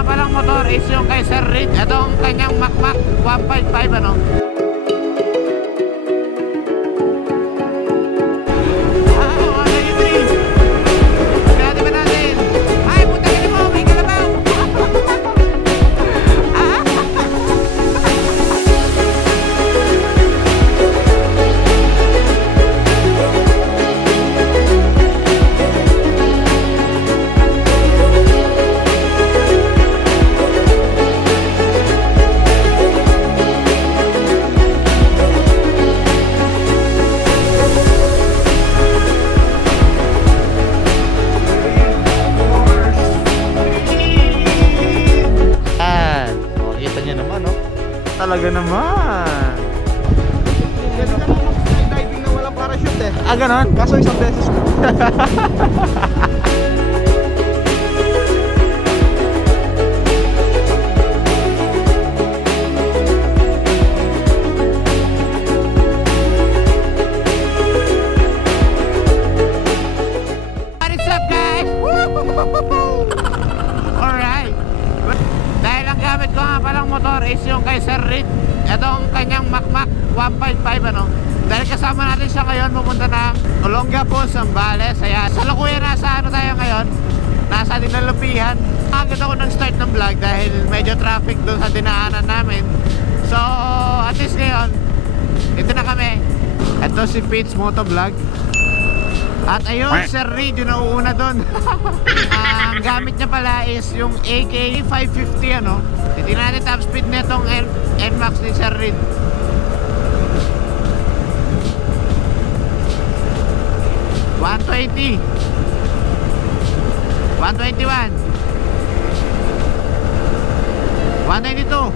nga palang motor is yung kay Sir Reed. Ito ang kanyang Mac 155 ano. Talaga naman. Pwede naman mag-skydiving na walang parachute eh. Ah, ganon? Kaso isang beses. What is up guys? Alright. Dahil ang gamit ko nga palang motor is yung kay Sir Reed. Ito ang kanyang Mac 155 ano. Dahil kasama natin siya ngayon pupunta ng Olongapo, Zambales. Ayan, sa Lukuya nasa ano tayo ngayon? Nasa Dinalupihan. Agad ako ng start ng vlog dahil medyo traffic doon sa dinaanan namin. So at least ngayon ito na kami. Ito si Pete's Motovlog. At ayun, Sir Reed yung nauuna doon. Ang gamit niya pala is yung AK 550 ano. Titignan natin top speed netong NMAX ni Sir Reed. $120 $121 $192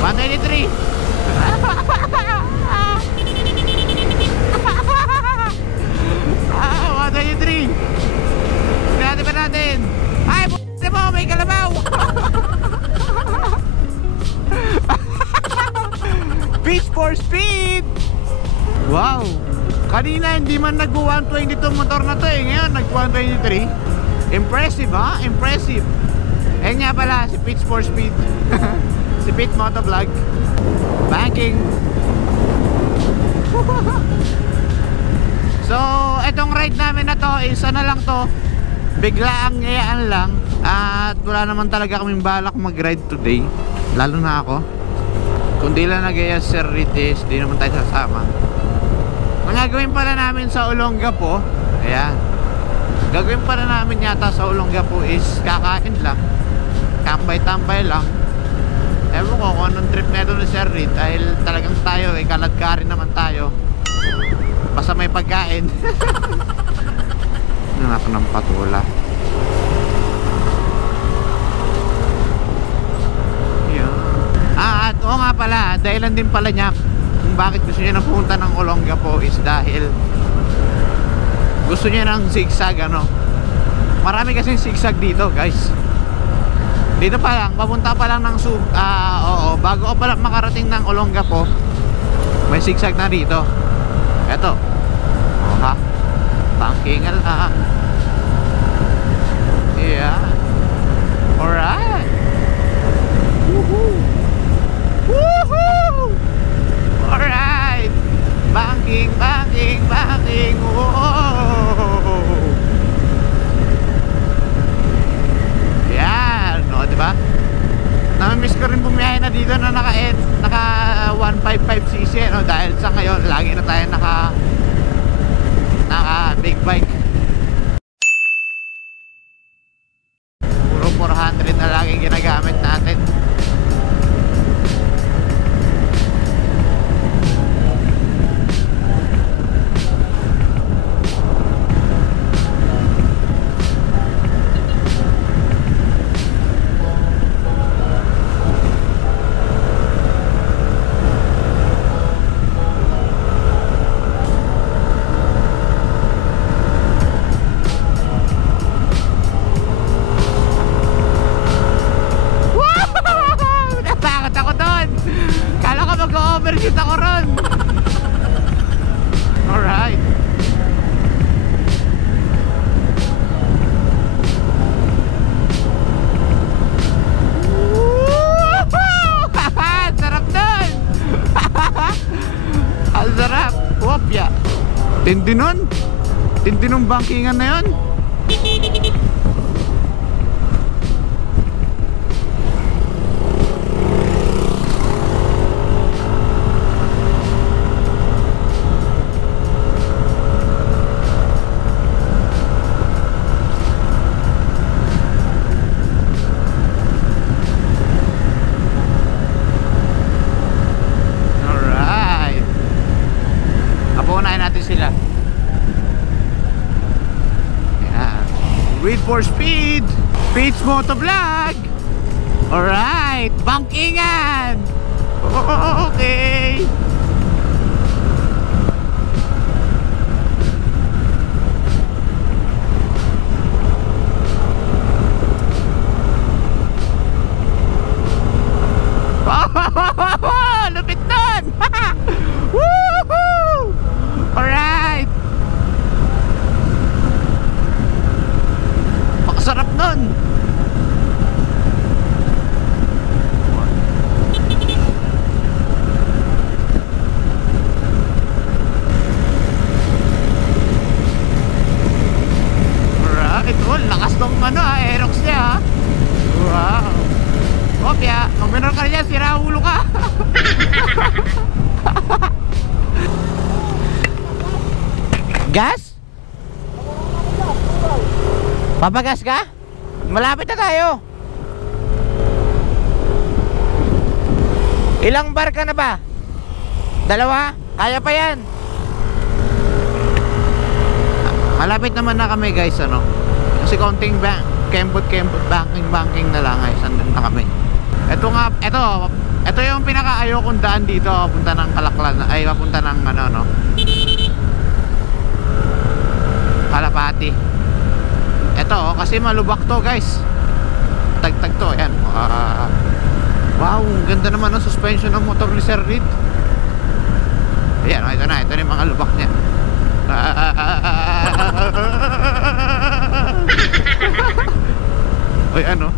$193 193. Pinati pa natin. Ay, p***a mo, may kalabaw. Pitch for speed. Wow. Kanina hindi man nag-120 itong motor na to eh. Ngayon nag-123. Impressive ha? Impressive. Eh nga pala si Pitch for speed. Si Pete Motovlog. Banking. So, etong ride namin na to is ano lang to, biglaang ngayaan lang. At wala naman talaga kaming balak mag-ride today. Lalo na ako. Kundi lang nag-aya Sir Reed is di naman tayo sasama. Ang gagawin pala namin sa Olongapo, ayan, gagawin pala namin yata sa Olongapo is kakain lang, tambay-tambay lang. Ewan ko kung anong trip na ito ni Sir Reed. Dahil talagang tayo kaladkarin naman tayo. Basta may pagkain. Nanak ng patula. Yeah. At oo nga pala, dahilan din pala niya kung bakit gusto niya na pumunta ng Olongapo is dahil gusto niya ng zigzag ano. Marami kasing zigzag dito guys. Dito pa lang, papunta pa lang ng bago ko pala makarating ng Olongapo, may zigzag na dito. Eto. Oh ha. Bankingan lang. Yeah. Alright. Woohoo. Woohoo. Alright. Banking. Whoa. Yan. No, diba? Namimiss ko rin bumiyahe na dito na naka 155cc no? Dahil sa ngayon lagi na tayo naka big bike. Puro 400 na lagi ginagamit natin. Tindi nun. Tindi nung bankingan na yun. Sila. Yeah. Wait for speed. Speed's Motovlog. Alright. Bankingan. Okay. Lupit nun. Woohoo! Alright. Pakasarap nun. Alright. Oh, lakas ng Aerox niya. Wow. Kopya, pag minor ka niya, sira ulo ka. Gas? Papagas ka? Malapit na tayo. Ilang bar ka na ba? 2? Kaya pa yan. Malapit naman na kami guys, ano? Kasi konting kembot banking na lang guys. Andun na kami. Ito yung pinaka-ayaw kong daan dito. Papunta ng Kalaklan. Ay, papunta ng ano, no? Kalapati. Ito kasi malubak to guys. Tagtag to, ayan. Wow, ganda naman ng suspension ng motor ni Sir Reed. Ayan, ito na yung mga lubak niya. Oy, ano?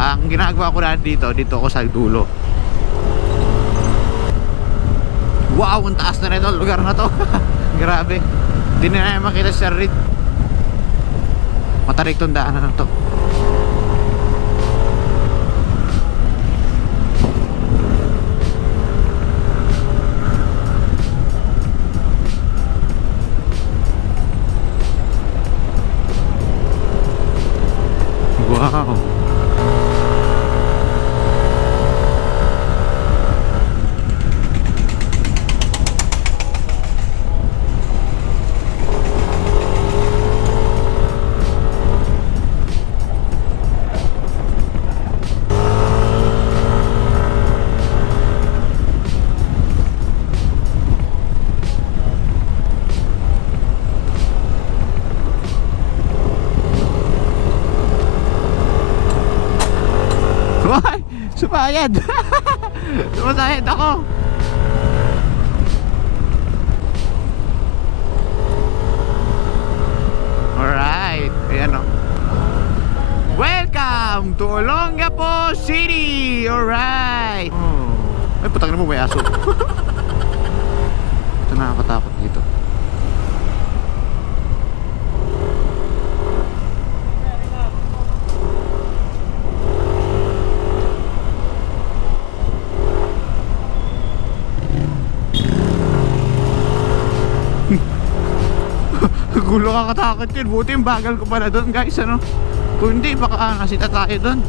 Ang ginagawa ko na dito ako sa dulo. Wow, ang taas na rin ang lugar na to. Grabe. Hindi na namin makita si Sir Reed. Matarik tong daanan na to. Wow. Sumayad. Sumasayad ako. Alright. Ayan o. Welcome to Olongapo City. Alright. Ay, putang na mo, may aso. Ito, nakakatakot dito. Gulo kakatakot yun. Buti yung bagal ko pala doon guys, ano. Kung hindi baka nasita tayo doon.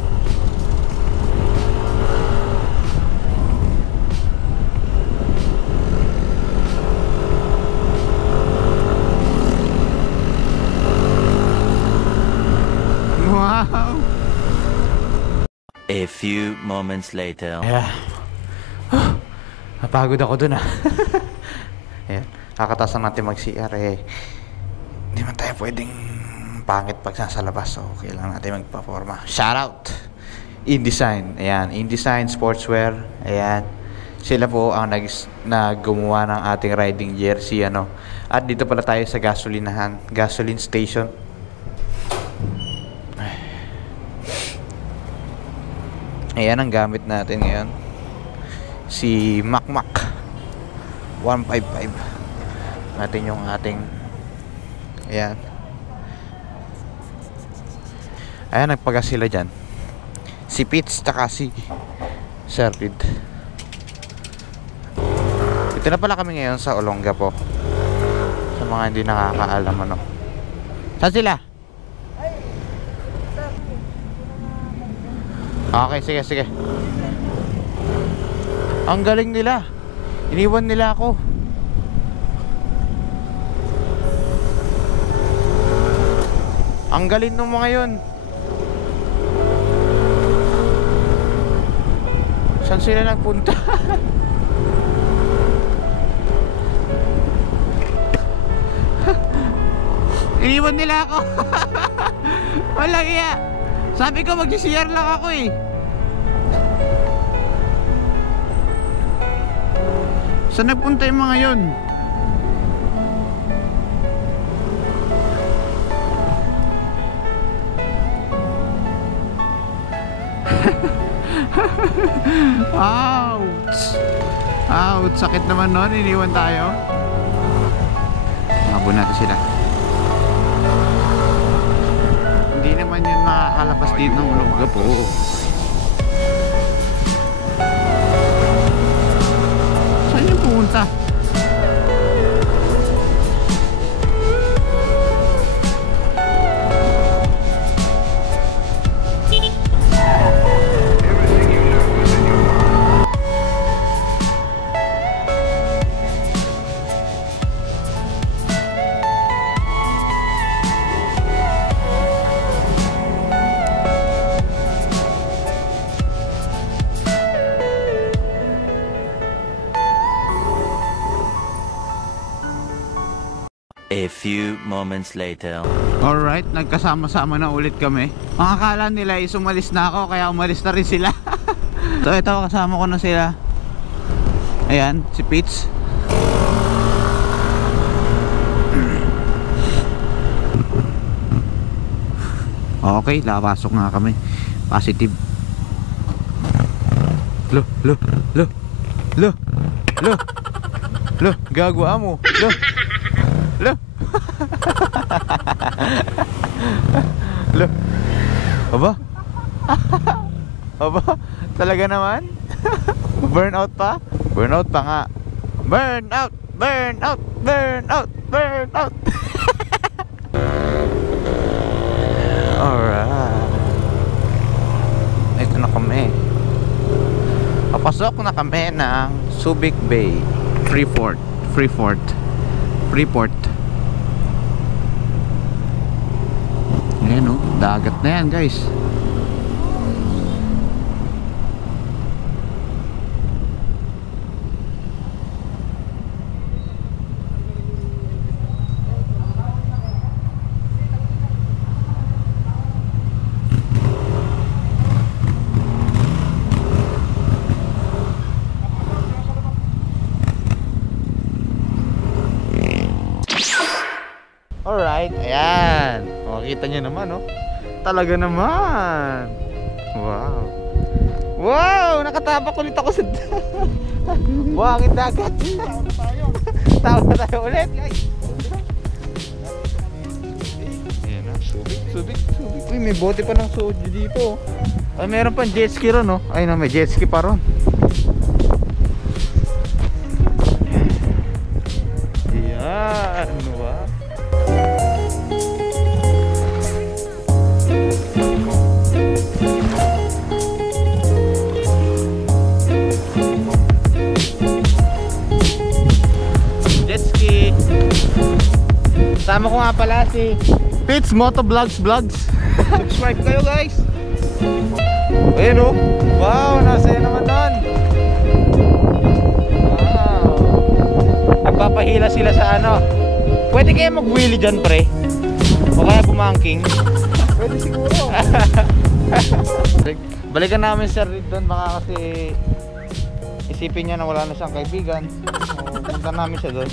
Wow. A few moments later. Yeah. Napagod ako doon ah. Ayan, kakatasan natin mag-CR eh. Hindi man tayo pwedeng pangit pag nasa labas, so kailangan natin magpa-forma. Shout out InDesign. Ayan, InDesign Sportswear. Ayan, sila po ang gumawa ng ating riding jersey, ano. At dito pala tayo sa gasoline station. Ayan ang gamit natin ngayon, si Macmac 155. natin yung ating, ayan. Ayan, nagpagas sila dyan. Si Pitts tsaka si Sir Reed. Ito na pala kami ngayon sa Olongapo. Sa mga hindi nakakaalam, ano. Saan sila? Okay, sige, sige. Ang galing nila. Iniwan nila ako. Ang galing ng mga yun. Saan sila nagpunta? Iniwan nila ako. Walang iya. Sabi ko mag-share lang ako eh. Saan nagpunta yung mga yun? Ouch! Ouch! Sakit naman nun. Iniwan tayo. Habon natin sila. Hindi naman yun makakalabas dito ng Olongapo. Saan yung pumunta? A few moments later. Alright, nagkasama-sama na ulit kami. Ang akala nila is umalis na ako, kaya umalis na rin sila. So ito, kasama ko na sila. Ayan, si Pitts. Okay, lapasok nga kami. Positive. Lo, gagawa mo. Lo. Lo. Aba? Aba? Talaga naman? Burnout pa? Burnout pa nga. Burnout! Burnout! Burnout! Burnout! Alright. Ito na kami. Papasok na kami ng Subic Bay. Freeport. Ayan o, dagat na yan guys. Alright, ayan. O, kita nyo naman, oh. Talaga naman. Wow. Wow, nakatapak ulit ako sa buhangin dagat. Tawa na tayo ulit, guys. Ayan na, subik. Uy, may bote pa ng soju dito. Ay, meron pang jet ski ron, oh. Ay, no, may jet ski pa ron. Ayan, wow. Sama ko nga pala si Pitts Motovlogs. Subscribe kayo guys. Ayun oh. Wow, nasaya naman doon. Wow. Nagpapahila sila sa ano. Pwede kayo mag-wheelie dyan pre. O kaya bumangking. Pwede siguro. Balikan namin si Sir Reed doon. Baka kasi isipin niya na wala na siyang kaibigan. O punta namin siya doon.